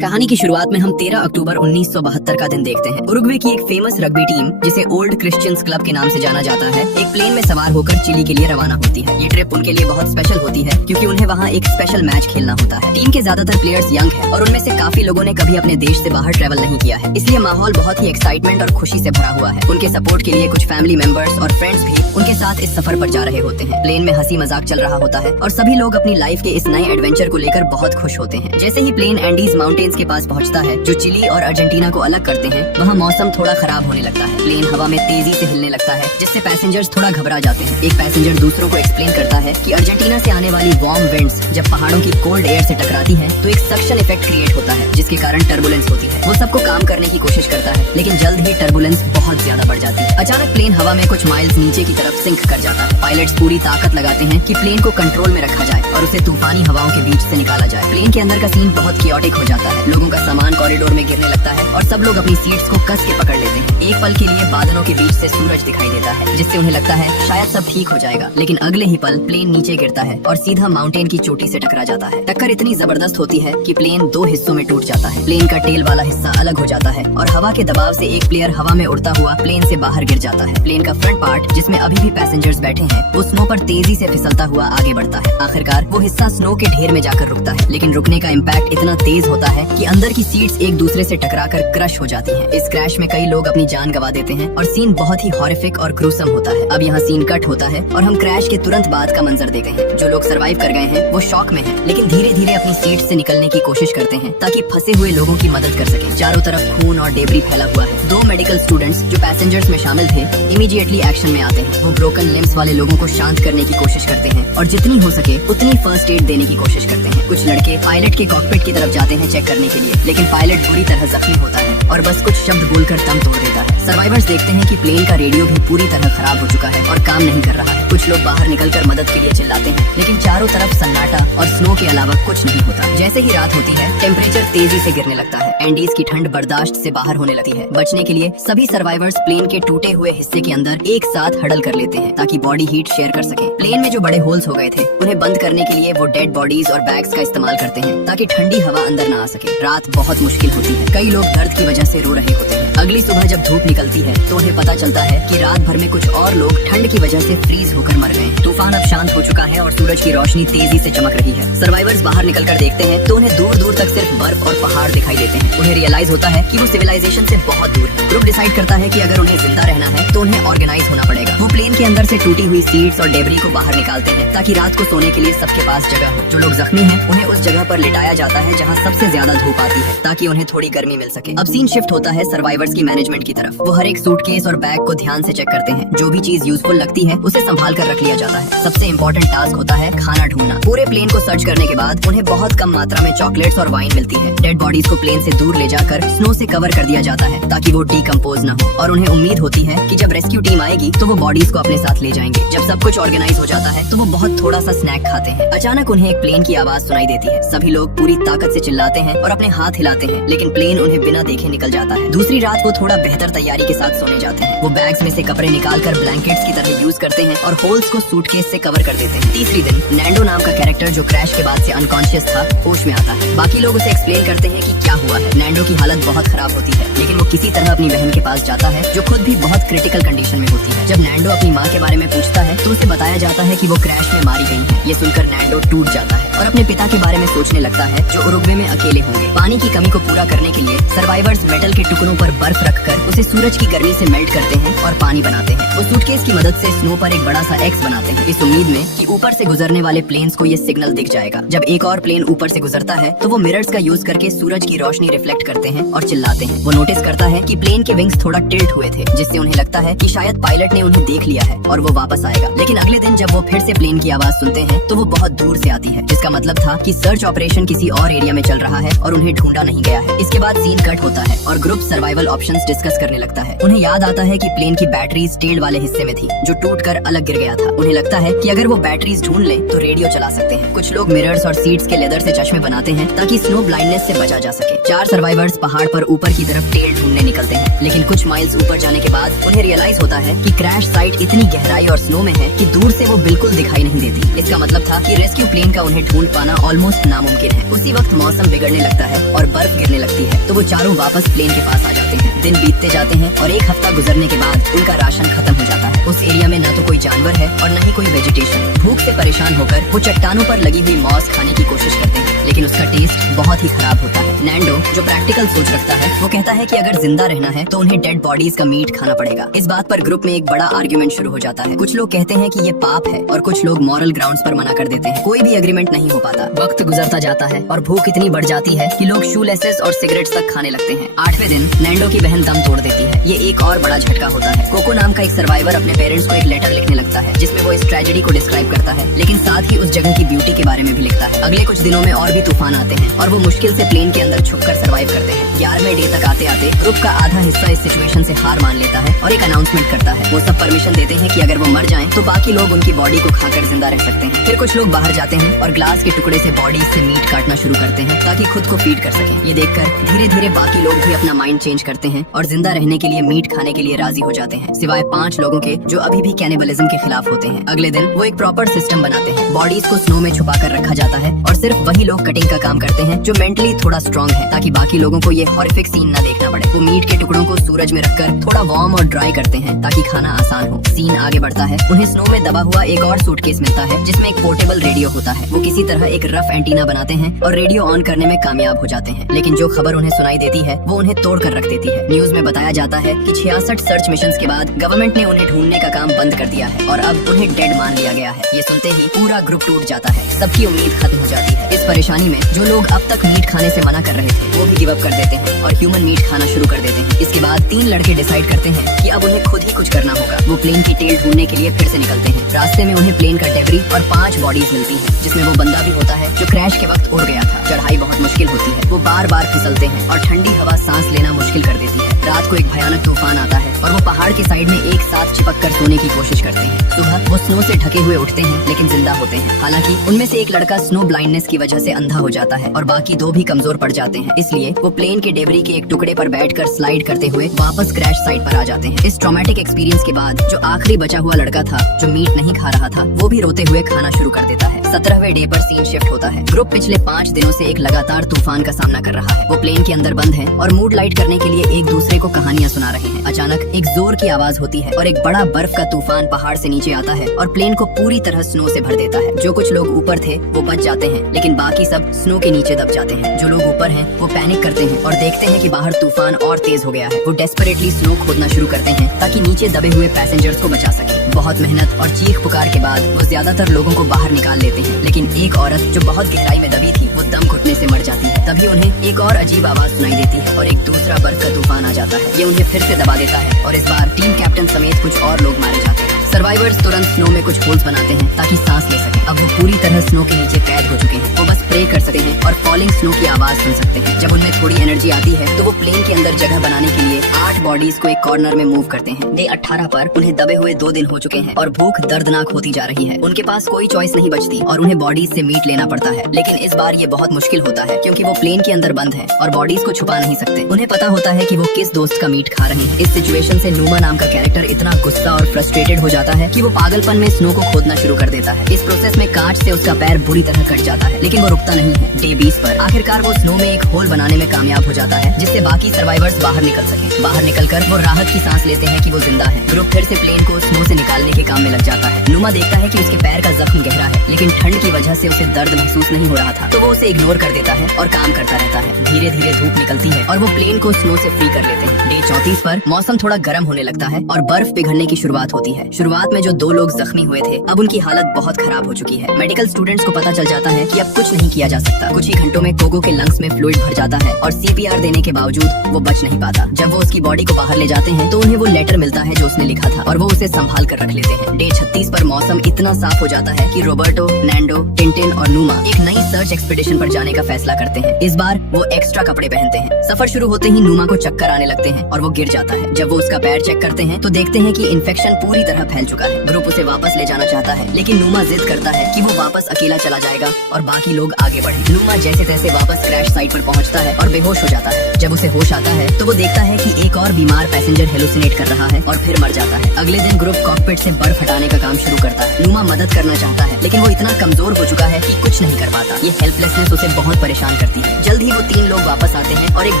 कहानी की शुरुआत में हम 13 अक्टूबर 1972 का दिन देखते हैं। उरुग्वे की एक फेमस रग्बी टीम जिसे ओल्ड क्रिश्चियंस क्लब के नाम से जाना जाता है, एक प्लेन में सवार होकर चिली के लिए रवाना होती है। ये ट्रिप उनके लिए बहुत स्पेशल होती है क्योंकि उन्हें वहाँ एक स्पेशल मैच खेलना होता है। टीम के ज्यादातर प्लेयर्स यंग हैं और उनमें से काफी लोगों ने कभी अपने देश से बाहर ट्रेवल नहीं किया है, इसलिए माहौल बहुत ही एक्साइटमेंट और खुशी से भरा हुआ है। उनके सपोर्ट के लिए कुछ फैमिली मेंबर्स और फ्रेंड्स भी उनके साथ इस सफर पर जा रहे होते हैं। प्लेन में हंसी मजाक चल रहा होता है और सभी लोग अपनी लाइफ के इस नए एडवेंचर को लेकर बहुत खुश होते हैं। जैसे ही प्लेन एंडीज माउंटेन्स के पास पहुंचता है जो चिली और अर्जेंटीना को अलग करते हैं, वहाँ मौसम थोड़ा खराब होने लगता है। प्लेन हवा में तेजी से हिलने लगता है जिससे पैसेंजर्स थोड़ा घबरा जाते हैं। एक पैसेंजर दूसरों को एक्सप्लेन करता है कि अर्जेंटीना से आने वाली वार्म विंड्स जब पहाड़ों की कोल्ड एयर से टकराती हैं तो एक सक्शन इफेक्ट क्रिएट होता है जिसके कारण टर्बुलेंस होती है। वो सबको काम करने की कोशिश करता है लेकिन जल्द ही टर्बुलेंस बहुत ज्यादा बढ़ जाती है। अचानक प्लेन हवा में कुछ माइल्स नीचे की तरफ सिंक कर जाता है। पायलट्स पूरी ताकत लगाते हैं कि प्लेन को कंट्रोल में रखा जाए और उसे तूफानी हवाओं के बीच से निकाला जाए। प्लेन के अंदर का सीन बहुत कियोटिक हो जाता है। लोगों का सामान कॉरिडोर में गिरने लगता है और सब लोग अपनी सीट्स को कस के पकड़ लेते हैं। एक पल के लिए बादलों के बीच से सूरज दिखाई देता है जिससे उन्हें लगता है शायद सब ठीक हो जाएगा, लेकिन अगले ही पल प्लेन नीचे गिरता है और सीधा माउंटेन की चोटी से टकरा जाता है। टक्कर इतनी जबरदस्त होती है कि प्लेन दो हिस्सों में टूट जाता है। प्लेन का टेल वाला हिस्सा अलग हो जाता है और हवा के दबाव से एक प्लेयर हवा में उड़ता हुआ प्लेन से बाहर गिर जाता है। प्लेन का फ्रंट पार्ट जिसमें अभी भी पैसेंजर्स बैठे हैं वो स्नो पर तेजी से फिसलता हुआ आगे बढ़ता है। आखिरकार वो हिस्सा स्नो के ढेर में जाकर रुकता है, लेकिन रुकने का इम्पैक्ट इतना तेज होता है कि अंदर की सीट्स एक दूसरे से टकराकर क्रश हो जाती हैं। इस क्रैश में कई लोग अपनी जान गंवा देते हैं और सीन बहुत ही हॉरिफिक और ग्रूसम होता है। अब यहाँ सीन कट होता है और हम क्रैश के तुरंत बाद का मंजर देख रहे हैं। जो लोग सरवाइव कर गए हैं वो शॉक में हैं, लेकिन धीरे धीरे अपनी सीट से निकलने की कोशिश करते हैं ताकि फंसे हुए लोगों की मदद कर सकें। चारों तरफ खून और डेब्री फैला हुआ है। दो मेडिकल स्टूडेंट्स जो पैसेंजर्स में शामिल थे इमीडिएटली एक्शन में आते हैं। वो ब्रोकन लिम्स वाले लोगों को शांत करने की कोशिश करते हैं और जितनी हो सके उतनी फर्स्ट एड देने की कोशिश करते हैं। कुछ लड़के पायलट के कॉकपिट की तरफ जाते हैं चेक करने के लिए, लेकिन पायलट बुरी तरह जख्मी होता है और बस कुछ शब्द बोलकर दम तोड़ देता है। सर्वाइवर्स देखते हैं कि प्लेन का रेडियो भी पूरी तरह खराब हो चुका है और काम नहीं कर रहा है। कुछ लोग बाहर निकलकर मदद के लिए चिल्लाते हैं, लेकिन चारों तरफ सन्नाटा और स्नो के अलावा कुछ नहीं होता। जैसे ही रात होती है टेम्परेचर तेजी से गिरने लगता है। एंडीज की ठंड बर्दाश्त से बाहर होने लगती है। बचने के लिए सभी सर्वाइवर्स प्लेन के टूटे हुए हिस्से के अंदर एक साथ हडल कर लेते हैं ताकि बॉडी हीट शेयर कर सके। प्लेन में जो बड़े होल्स हो गए थे उन्हें बंद करने के लिए वो डेड बॉडीज और बैग्स का इस्तेमाल करते हैं ताकि ठंडी हवा अंदर न आ सके। रात बहुत मुश्किल होती है। कई लोग दर्द की वजह से रो रहे होते हैं। अगली सुबह जब धूप निकलती है तो उन्हें पता चलता है कि रात भर में कुछ और लोग ठंड की वजह से फ्रीज होकर मर गए। तूफान अब शांत हो चुका है और सूरज की रोशनी तेजी से चमक रही है। सर्वाइवर्स बाहर निकलकर देखते हैं तो उन्हें दूर दूर तक सिर्फ बर्फ और पहाड़ दिखाई देते हैं। उन्हें रियलाइज होता है कि वो सिविलाइजेशन से बहुत दूर है। ग्रुप डिसाइड करता है कि अगर उन्हें जिंदा रहना है तो उन्हें ऑर्गेनाइज होना पड़ेगा। वो प्लेन के अंदर से टूटी हुई सीट्स और डेब्री को बाहर निकालते हैं ताकि रात को सोने के लिए सबके पास जगह हो। जो लोग जख्मी हैं उन्हें उस जगह पर लिटाया जाता है जहाँ सबसे ज्यादा धूप आती है ताकि उन्हें थोड़ी गर्मी मिल सके। अब सीन शिफ्ट होता है सर्वाइवर्स की मैनेजमेंट की तरफ। वो हर एक सूटकेस और बैग को ध्यान से चेक करते हैं। जो भी चीज यूजफुल लगती है उसे संभाल कर रख लिया जाता है। सबसे इम्पोर्टेंट टास्क होता है खाना ढूंढना। पूरे प्लेन को सर्च करने के बाद उन्हें बहुत कम मात्रा में चॉकलेट्स और वाइन मिलती है। डेड बॉडीज को प्लेन से दूर ले जाकर स्नो से कवर कर दिया जाता है ताकि वो डीकम्पोज न हो और उन्हें उम्मीद होती है कि जब रेस्क्यू टीम आएगी तो वो बॉडीज को अपने साथ ले जाएंगे। जब सब कुछ ऑर्गेनाइज हो जाता है तो वो बहुत थोड़ा सा स्नैक खाते हैं। अचानक उन्हें एक प्लेन की आवाज सुनाई देती है। सभी लोग पूरी ताकत से चिल्लाते हैं और अपने हाथ हिलाते हैं, लेकिन प्लेन उन्हें बिना देखे निकल जाता है। दूसरी रात वो थोड़ा बेहतर तैयारी के साथ सोने जाते हैं। वो बैग्स में से कपड़े निकालकर ब्लैंकेट्स की तरह यूज करते हैं और होल्स को सूटकेस से कवर कर देते हैं। तीसरी दिन नैंडो नाम का कैरेक्टर जो क्रैश के बाद से अनकॉन्शियस था होश में आता है। बाकी लोग उसे एक्सप्लेन करते हैं कि क्या हुआ है। नैंडो की हालत बहुत खराब होती है, लेकिन वो किसी तरह अपनी बहन के पास जाता है जो खुद भी बहुत क्रिटिकल कंडीशन में होती है। जब नैंडो अपनी माँ के बारे में पूछता है तो उसे बताया जाता है कि वो क्रैश में मारी गई है। ये सुनकर नैंडो टूट जाता है और अपने पिता के बारे में सोचने लगता है जो उरुग्वे में अकेले होंगे। पानी की कमी को पूरा करने के लिए सर्वाइवर्स मेटल के टुकड़ों पर बर्फ रखकर उसे सूरज की गर्मी से मेल्ट करते हैं और पानी बनाते हैं। वो सूटकेस की मदद से स्नो पर एक बड़ा सा एक्स बनाते हैं इस उम्मीद में कि ऊपर से गुजरने वाले प्लेन्स को ये सिग्नल दिख जाएगा। जब एक और प्लेन ऊपर से गुजरता है तो वो मिरर्स का यूज करके सूरज की रोशनी रिफ्लेक्ट करते हैं और चिल्लाते हैं। वो नोटिस करता है कि प्लेन के विंग्स थोड़ा टिल्ट हुए थे जिससे उन्हें लगता है कि शायद पायलट ने उन्हें देख लिया है और वो वापस आएगा। लेकिन अगले दिन जब वो फिर से प्लेन की आवाज सुनते हैं तो वो बहुत दूर से आती है, जिसका मतलब था कि सर्च ऑपरेशन किसी और एरिया में चल रहा है और उन्हें ढूंढा नहीं गया है। इसके बाद सीन कट होता है और ग्रुप सर्वाइवल ऑप्शंस डिस्कस करने लगता है। उन्हें याद आता है कि प्लेन की बैटरीज टेल वाले हिस्से में थी जो टूटकर अलग गिर गया था। उन्हें लगता है कि अगर वो बैटरीज ढूंढ ले तो रेडियो चला सकते हैं। कुछ लोग मिरर्स और सीट्स के लेदर से चश्मे बनाते हैं ताकि स्नो ब्लाइंडनेस से बचा जा सके। 4 सर्वाइवर्स पहाड़ पर ऊपर की तरफ टेल ढूंढने निकलते हैं, लेकिन कुछ माइल्स ऊपर जाने के बाद उन्हें रियलाइज होता है कि क्रैश साइट इतनी गहराई और स्नो में है कि दूर से वो बिल्कुल दिखाई नहीं देती। इसका मतलब था कि कि रेस्क्यू प्लेन का उन्हें ढूंढ पाना ऑलमोस्ट नामुमकिन है। उसी वक्त मौसम बिगड़ने लगता है और बर्फ गिरने लगती है, तो वो चारों वापस प्लेन के पास आ जाते हैं। दिन बीतते जाते हैं और एक हफ्ता गुजरने के बाद उनका राशन खत्म हो जाता है। उस एरिया में न तो कोई जानवर है और न ही कोई वेजिटेशन। भूख से परेशान होकर वो चट्टानों पर लगी हुई मॉस खाने की कोशिश करते हैं, लेकिन उसका टेस्ट बहुत ही खराब होता है। नैंडो जो प्रैक्टिकल सोच रखता है, वो कहता है कि अगर जिंदा रहना है तो उन्हें डेड बॉडीज का मीट खाना पड़ेगा। इस बात पर ग्रुप में एक बड़ा आर्ग्यूमेंट शुरू हो जाता है। कुछ लोग कहते हैं कि ये पाप है और कुछ लोग मॉरल ग्राउंड्स पर मना कर देते हैं। कोई भी एग्रीमेंट नहीं हो पाता। वक्त गुजरता जाता है और भूख इतनी बढ़ जाती है कि लोग शूलेसेस और सिगरेट्स तक खाने लगते हैं। 8वें दिन नैंडो की बहन दम तोड़ देती है। ये एक और बड़ा झटका होता है। कोको नाम का एक सर्वाइवर अपने पेरेंट्स को एक लेटर लिखने लगता है, जिसमें वो इस ट्रेजेडी को डिस्क्राइब करता है, लेकिन साथ ही उस जगह की ब्यूटी के बारे में भी लिखता है। अगले कुछ दिनों में और भी तूफान आते हैं और वो मुश्किल से प्लेन के अंदर छुपकर सर्वाइव करते हैं। 11वें डे तक आते आते ग्रुप का आधा हिस्सा इस सिचुएशन से हार मान लेता है और एक अनाउंसमेंट करता है। वो सब परमिशन देते हैं कि अगर वो मर जाएं तो बाकी लोग उनकी बॉडी को खाकर जिंदा रह सकते हैं। फिर कुछ लोग बाहर जाते हैं और ग्लास के टुकड़े से बॉडी से मीट काटना शुरू करते हैं ताकि खुद को फीड कर सकें। ये देखकर धीरे धीरे बाकी लोग भी अपना माइंड चेंज करते हैं और जिंदा रहने के लिए मीट खाने के लिए राजी हो जाते हैं, सिवाय 5 लोगों के जो अभी भी कैनिबलिज्म के खिलाफ होते हैं। अगले दिन वो एक प्रॉपर सिस्टम बनाते हैं। बॉडीज को स्नो में छुपा कर रखा जाता है और सिर्फ वही लोग कटिंग का काम करते हैं जो मेंटली थोड़ा स्ट्रॉन्ग है, ताकि बाकी लोगों को ये हॉरिफिक सीन न देखना पड़े। वो मीट के टुकड़ों को सूरज में रखकर थोड़ा वार्म और ड्राई करते हैं ताकि खाना आसान हो। सीन आगे बढ़ता है। उन्हें स्नो में दबा हुआ एक और सूटकेस मिलता है जिसमें एक पोर्टेबल रेडियो होता है। वो किसी तरह एक रफ एंटीना बनाते हैं और रेडियो ऑन करने में कामयाब हो जाते हैं, लेकिन जो खबर उन्हें सुनाई देती है वो उन्हें तोड़ कर रख देती है। न्यूज में बताया जाता है कि 66 सर्च मिशंस के बाद गवर्नमेंट ने उन्हें ढूंढने का काम बंद कर दिया है और अब उन्हें डेड मान लिया गया है। ये सुनते ही पूरा ग्रुप टूट जाता है। सबकी उम्मीद खत्म हो जाती है। इस परेशानी में जो लोग अब तक मीट खाने से मना कर रहे थे वो भी गिव अप कर देते हैं और ह्यूमन मीट खाना शुरू कर देते हैं। इसके बाद 3 लड़के डिसाइड करते हैं कि अब उन्हें खुद ही कुछ करना होगा। वो प्लेन की टेल ढूंढने के लिए फिर से निकलते हैं। रास्ते में उन्हें प्लेन का डेब्री और 5 बॉडीज मिलती हैं, जिसमें वो बंदा भी होता है जो क्रैश के वक्त उड़ गया था। चढ़ाई बहुत मुश्किल होती है। वो बार बार फिसलते हैं और ठंडी हवा सांस लेना मुश्किल कर देती है। रात को एक भयानक तूफान आता है और वो पहाड़ के साइड में एक साथ चिपक कर सोने की कोशिश करते हैं। सुबह वो स्नो से ढके हुए उठते हैं लेकिन जिंदा होते हैं। हालांकि उनमें से एक लड़का स्नो ब्लाइंडनेस की वजह से अंधा हो जाता है और बाकी 2 भी कमजोर पड़ जाते हैं। इसलिए वो प्लेन के डेब्री के एक टुकड़े पर बैठकर स्लाइड करते हुए वापस क्रैश साइट पर आ जाते हैं। इस ट्रॉमेटिक एक्सपीरियंस के बाद जो आखिरी बचा हुआ लड़का था जो मीट नहीं खा रहा था, वो भी रोते हुए खाना शुरू कर देता है। 17वें डे पर सीन शिफ्ट होता है। ग्रुप पिछले 5 दिनों से एक लगातार तूफान का सामना कर रहा है। वो प्लेन के अंदर बंद है और मूड लाइट करने के लिए एक दूसरे को कहानियां सुना रहे हैं। अचानक एक जोर की आवाज होती है और एक बड़ा बर्फ का तूफान पहाड़ से नीचे आता है और प्लेन को पूरी तरह स्नो से भर देता है। जो कुछ लोग ऊपर थे वो बच जाते हैं, लेकिन बाकी सब स्नो के नीचे दब जाते हैं। जो लोग ऊपर हैं वो पैनिक करते हैं और देखते हैं कि बाहर तूफान और तेज हो गया है। वो डेस्परेटली स्नो खोदना शुरू करते हैं ताकि नीचे दबे हुए पैसेंजर्स को बचा सके। बहुत मेहनत और चीख पुकार के बाद वो ज्यादातर लोगों को बाहर निकाल लेते हैं, लेकिन एक औरत जो बहुत गहराई में दबी थी वो दम घुटने से मर जाती है। तभी उन्हें एक और अजीब आवाज सुनाई देती है और एक दूसरा बर्फ का तूफान आ जाता है। ये उन्हें फिर से दबा देता है और इस बार टीम कैप्टन समेत कुछ और लोग मारे जाते हैं। सर्वाइवर्स तुरंत स्नो में कुछ होल्स बनाते हैं ताकि सांस ले सकें। अब वो पूरी तरह स्नो के नीचे कैद हो चुके हैं। वो बस प्रे कर सकते हैं और फॉलिंग स्नो की आवाज सुन सकते हैं। जब उनमें थोड़ी एनर्जी आती है तो वो प्लेन के अंदर जगह बनाने के लिए 8 बॉडीज को एक कॉर्नर में मूव करते हैं। डे 18 पर उन्हें दबे हुए 2 दिन हो चुके हैं और भूख दर्दनाक होती जा रही है। उनके पास कोई चॉइस नहीं बचती और उन्हें बॉडीज से मीट लेना पड़ता है, लेकिन इस बार ये बहुत मुश्किल होता है क्योंकि वो प्लेन के अंदर बंद है और बॉडीज को छुपा नहीं सकते। उन्हें पता होता है कि वो किस दोस्त का मीट खा रहे हैं। इस सिचुएशन से नूमा नाम का कैरेक्टर इतना गुस्सा और फ्रस्ट्रेटेड हो जाता है कि वो पागलपन में स्नो को खोदना शुरू कर देता है। इस प्रोसेस में कांच से उसका पैर बुरी तरह कट जाता है, लेकिन वो रुकता नहीं है। डे 20 पर आखिरकार वो स्नो में एक होल बनाने में कामयाब हो जाता है जिससे बाकी सर्वाइवर्स बाहर निकल सके। बाहर निकलकर वो राहत की सांस लेते हैं कि वो जिंदा है। ग्रुप फिर से प्लेन को स्नो से निकालने के काम में लग जाता है। नूमा देखता है कि उसके पैर का जख्म गहरा है, लेकिन ठंड की वजह से उसे दर्द महसूस नहीं हो रहा था, तो वो उसे इग्नोर कर देता है और काम करता रहता है। धीरे धीरे धूप निकलती है और वो प्लेन को स्नो से फ्री कर लेते हैं। डे 34 पर मौसम थोड़ा गर्म होने लगता है और बर्फ पिघलने की शुरुआत होती है। शुरुआत में जो 2 लोग जख्मी हुए थे अब उनकी हालत बहुत खराब हो चुकी है। मेडिकल स्टूडेंट्स को पता चल जाता है कि अब कुछ नहीं किया जा सकता। कुछ ही घंटों में कोको के लंग्स में फ्लूइड भर जाता है और CPR देने के बावजूद वो बच नहीं पाता। जब वो उसकी बॉडी को बाहर ले जाते हैं तो उन्हें वो लेटर मिलता है जो उसने लिखा था और वो उसे संभाल कर रख लेते हैं। डे 36 पर मौसम इतना साफ हो जाता है कि रोबर्टो, नैंडो, टिंटिन और नूमा एक नई सर्च एक्सपीडिशन पर जाने का फैसला करते हैं। इस बार वो एक्स्ट्रा कपड़े पहनते हैं। सफर शुरू होते ही नूमा को चक्कर आने लगते हैं और वो गिर जाता है। जब वो उसका पैर चेक करते हैं तो देखते हैं कि इन्फेक्शन पूरी तरह फैल चुका है। ग्रुप उसे वापस ले जाना चाहता है, लेकिन नूमा जिद करता है कि वो वापस अकेला चला जाएगा और बाकी लोग आगे बढ़े। नूमा जैसे तैसे वापस क्रैश साइट पर पहुंचता है और बेहोश हो जाता है। जब उसे होश आता है तो वो देखता है कि एक और बीमार पैसेंजर हेलुसिनेट कर रहा है और फिर मर जाता है। अगले दिन ग्रुप कॉकपिट से बर्फ हटाने का काम शुरू करता है। नुमा मदद करना चाहता है लेकिन वो इतना कमजोर हो चुका है कि कुछ नहीं कर पाता। ये हेल्पलेसनेस उसे बहुत परेशान करती है। जल्द ही वो 3 लोग वापस आते हैं और एक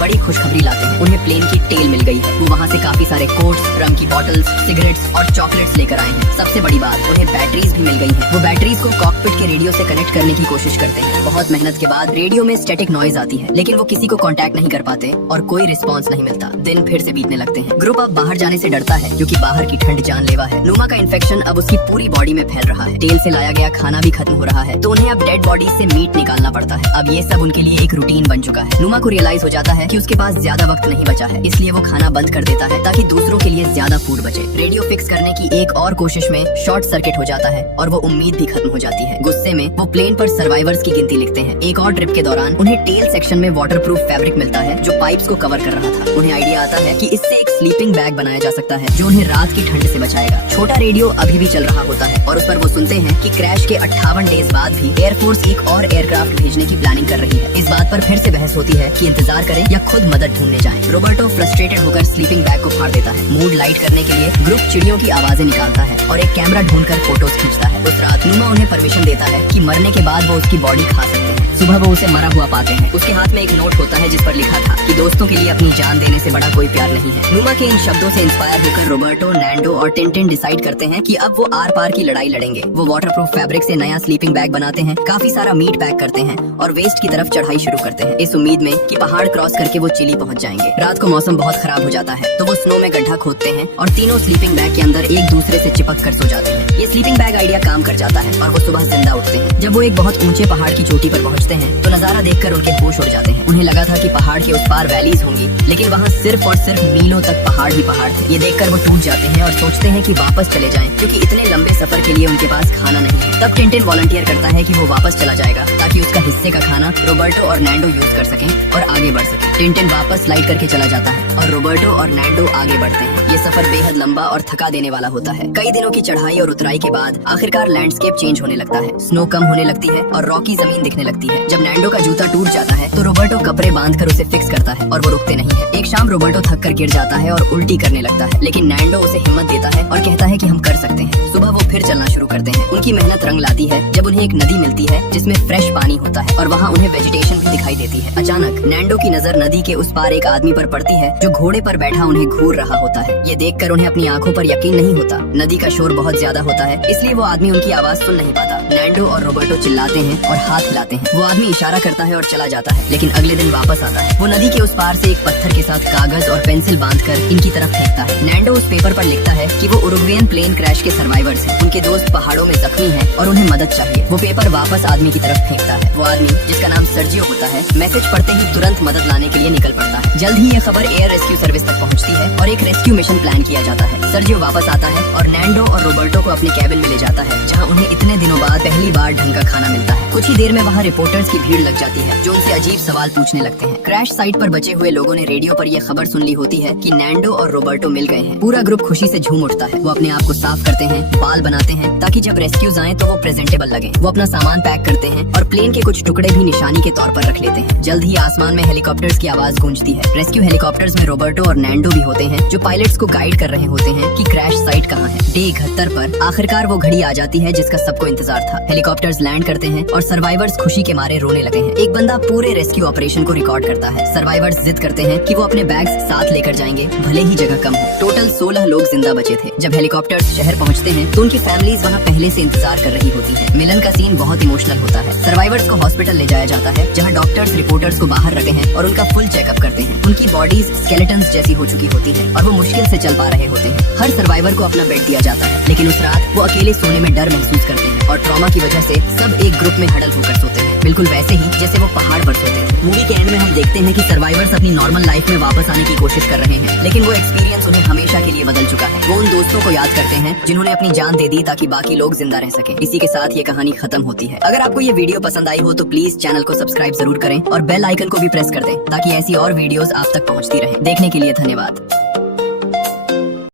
बड़ी खुशखबरी लाते हैं। उन्हें प्लेन की टेल मिल गई है। वो वहाँ से काफी सारे कोट्स, रम की बॉटल्स, सिगरेट्स और चॉकलेट्स लेकर आए हैं। सबसे बड़ी बात, उन्हें बैटरीज भी मिल गई हैं। वो बैटरीज को कॉकपिट के रेडियो से कनेक्ट करने की कोशिश करते हैं। बहुत मेहनत के बाद रेडियो में स्टैटिक नॉइज आती है लेकिन वो किसी को कांटेक्ट नहीं कर पाते और कोई रिस्पांस नहीं मिलता। दिन फिर से बीतने लगते हैं। ग्रुप अब बाहर जाने से डरता है क्योंकि बाहर की ठंड जानलेवा है। नुमा का इन्फेक्शन अब उसकी पूरी बॉडी में फैल रहा है। टेल से लाया गया खाना भी खत्म हो रहा है तो उन्हें अब डेड बॉडी से मीट निकालना पड़ता है। अब ये सब उनके लिए एक रूटीन बन चुका है। नुमा को रियलाइज हो जाता है कि उसके पास ज्यादा वक्त नहीं बचा है, इसलिए वो खाना बंद कर देता है ताकि दूसरों के लिए ज्यादा फूड बचे। रेडियो फिक्स करने की एक और कोशिश में शॉर्ट सर्किट हो जाता है और वो उम्मीद भी खत्म हो जाती है। गुस्से में वो प्लेन पर सर्वाइवर्स की गिनती लिखते हैं। एक और ट्रिप के दौरान उन्हें टेल सेक्शन में वाटरप्रूफ फैब्रिक मिलता है जो पाइप्स को कवर कर रहा था। उन्हें आइडिया आता है कि इससे एक स्लीपिंग बैग बनाया जा सकता है जो उन्हें रात की ठंड से बचाएगा। छोटा रेडियो अभी भी चल रहा होता है और उस पर वो सुनते हैं कि क्रैश के 58 डेज बाद भी एयरफोर्स एक और एयरक्राफ्ट भेजने की प्लानिंग कर रही है। इस बात पर फिर से बहस होती है कि इंतजार करें या खुद मदद ढूंढने जाएं। रोबर्टो फ्रस्ट्रेटेड होकर स्लीपिंग बैग को फाड़ देता है। मूड लाइट करने के लिए ग्रुप चिड़ियों की आवाजें निकालता है और एक कैमरा ढूंढकर फोटोज खींचता है। उस रात नुमा उन्हें परमिशन देता है कि मरने के बाद वो उसकी बॉडी खा सकते हैं। सुबह वो उसे मरा हुआ पाते हैं। उसके हाथ में एक नोट होता है जिस पर लिखा था कि दोस्तों के लिए अपनी जान देने से बड़ा कोई प्यार नहीं है। नुमा के इन शब्दों से इंस्पायर होकर रोबर्टो, नैंडो और टिंटिन डिसाइड करते हैं कि अब वो आर पार की लड़ाई लड़ेंगे। वो वाटरप्रूफ फैब्रिक से नया स्लीपिंग बैग बनाते हैं, काफी सारा मीट पैक करते हैं और वेस्ट की तरफ चढ़ाई शुरू करते हैं इस उम्मीद में कि पहाड़ क्रॉस करके वो चिली पहुंच जाएंगे। रात को मौसम बहुत खराब हो जाता है तो वो स्नो में गड्ढा खोदते हैं और तीनों स्लीपिंग बैग के अंदर एक दूसरे से चिपक कर सो जाते हैं। ये स्लीपिंग बैग आइडिया काम कर जाता है और वो सुबह जिंदा उठते हैं। जब वो एक बहुत ऊंचे पहाड़ की चोटी पर पहुंचते हैं तो नजारा देखकर उनके होश उड़ जाते हैं। उन्हें लगा था कि पहाड़ के उस पार वैलीज होंगी लेकिन वहाँ सिर्फ और सिर्फ मीलों तक पहाड़ ही पहाड़ थे। ये देखकर वो टूट जाते हैं और सोचते हैं कि वापस चले जाएं क्योंकि इतने लंबे सफर के लिए उनके पास खाना नहीं है। तब टिंटिन वॉलंटियर करता है कि वो वापस चला जाएगा ताकि उसका हिस्से का खाना रोबर्टो और नैंडो यूज कर सकें और आगे बढ़ सकें। टिंटिन वापस स्लाइड करके चला जाता है और रोबर्टो और नैंडो आगे बढ़ते हैं। ये सफर बेहद लंबा और थका देने वाला होता है। कई दिनों की चढ़ाई और उतराई के बाद आखिरकार लैंडस्केप चेंज होने लगता है। स्नो कम होने लगती है और रॉकी जमीन दिखने लगती है। जब नैंडो का जूता टूट जाता है तो रोबर्टो कपड़े बांधकर उसे फिक्स करता है और वो रुकते नहीं है। एक शाम रोबर्टो थक कर गिर जाता है और उल्टी करने लगता है लेकिन नैंडो उसे हिम्मत देता है और कहता है कि हम कर सकते हैं। सुबह वो फिर चलना शुरू करते हैं। उनकी मेहनत रंग लाती है जब उन्हें एक नदी मिलती है जिसमें फ्रेश पानी होता है और वहाँ उन्हें वेजिटेशन भी दिखाई देती है। अचानक नैंडो की नजर नदी के उस पार एक आदमी पर पड़ती है जो घोड़े पर बैठा उन्हें घूर रहा होता है। ये देखकर उन्हें अपनी आंखों पर यकीन नहीं होता। नदी का शोर बहुत ज्यादा होता है इसलिए वो आदमी उनकी आवाज सुन नहीं पाता। नैंडो और रोबर्टो चिल्लाते हैं और हाथ हिलाते हैं। वो आदमी इशारा करता है और चला जाता है लेकिन अगले दिन वापस आता है। वो नदी के उस पार से एक पत्थर के साथ कागज और पेंसिल बांधकर इनकी तरफ फेंकता है। नैंडो उस पेपर पर लिखता है कि वो उरुग्वेन प्लेन क्रैश के सर्वाइवर्स हैं। उनके दोस्त पहाड़ों में जख्मी हैं और उन्हें मदद चाहिए। वो पेपर वापस आदमी की तरफ फेंकता है। वो आदमी जिसका नाम सर्जियो होता है मैसेज पढ़ते ही तुरंत मदद लाने के लिए निकल पड़ता है। जल्द ही ये खबर एयर रेस्क्यू सर्विस तक पहुंचती है और एक रेस्क्यू मिशन प्लान किया जाता है। सर्जियो वापस आता है और नैंडो और रोबर्टो को अपने कैबिन में ले जाता है जहाँ उन्हें इतने दिनों बाद पहली बार ढंग का खाना मिलता है। कुछ ही देर में वहाँ रिपोर्टर्स की भीड़ लग जाती है जो उनसे अजीब सवाल पूछने लगते हैं। क्रैश साइट पर बचे हुए लोगों ने रेडियो पर यह खबर सुन ली होती है कि नैंडो और रोबर्टो मिल गए हैं। पूरा ग्रुप खुशी से झूम उठता है। वो अपने आप को साफ करते हैं, बाल बनाते हैं ताकि जब रेस्क्यूज आए तो वो प्रेजेंटेबल लगे। वो अपना सामान पैक करते हैं और प्लेन के कुछ टुकड़े भी निशानी के तौर पर रख लेते हैं। जल्द ही आसमान में हेलीकॉप्टर्स की आवाज गूंजती है। रेस्क्यू हेलीकॉप्टर्स में रोबर्टो और नैंडो भी होते हैं जो पायलट्स को गाइड कर रहे होते हैं कि क्रैश साइट कहाँ है। डे 71 पर आखिरकार वो घड़ी आ जाती है जिसका सबको इंतजार था। हेलीकॉप्टर्स लैंड करते हैं और सर्वाइवर्स खुशी के मारे रोने लगे हैं। एक बंदा पूरे रेस्क्यू ऑपरेशन को रिकॉर्ड करता है। सर्वाइवर्स जिद करते हैं कि वो अपने बैग्स साथ लेकर जाएंगे भले ही जगह कम हो। टोटल 16 लोग जिंदा बचे थे। जब हेलीकॉप्टर्स शहर पहुंचते हैं तो उनकी फैमिलीज वहां पहले से इंतजार कर रही होती है। मिलन का सीन बहुत इमोशनल होता है। सर्वाइवर्स को हॉस्पिटल ले जाया जाता है जहां डॉक्टर्स रिपोर्टर्स को बाहर रखे हैं और उनका फुल चेकअप करते हैं। उनकी बॉडीज स्केलेटन्स जैसी हो चुकी होती है और वो मुश्किल से चल पा रहे होते हैं। हर सर्वाइवर को अपना बेड दिया जाता है लेकिन उस रात वो अकेले सोने में डर महसूस करते हैं और ट्रॉमा की वजह से सब एक ग्रुप में हडल होकर सोते हैं, बिल्कुल वैसे ही जैसे वो पहाड़ पर सोते थे। मूवी के एंड में हम देखते हैं कि सर्वाइवर्स अपनी नॉर्मल लाइफ में वापस आने की कोशिश कर रहे हैं लेकिन वो एक्सपीरियंस उन्हें हमेशा के लिए बदल चुका है। वो उन दोस्तों को याद करते हैं जिन्होंने अपनी जान दे दी ताकि बाकी लोग जिंदा रह सके। इसी के साथ ये कहानी खत्म होती है। अगर आपको ये वीडियो पसंद आई हो तो प्लीज चैनल को सब्सक्राइब जरूर करें और बेल आइकन को भी प्रेस कर दें ताकि ऐसी और वीडियोस आप तक पहुंचती रहे। देखने के लिए धन्यवाद।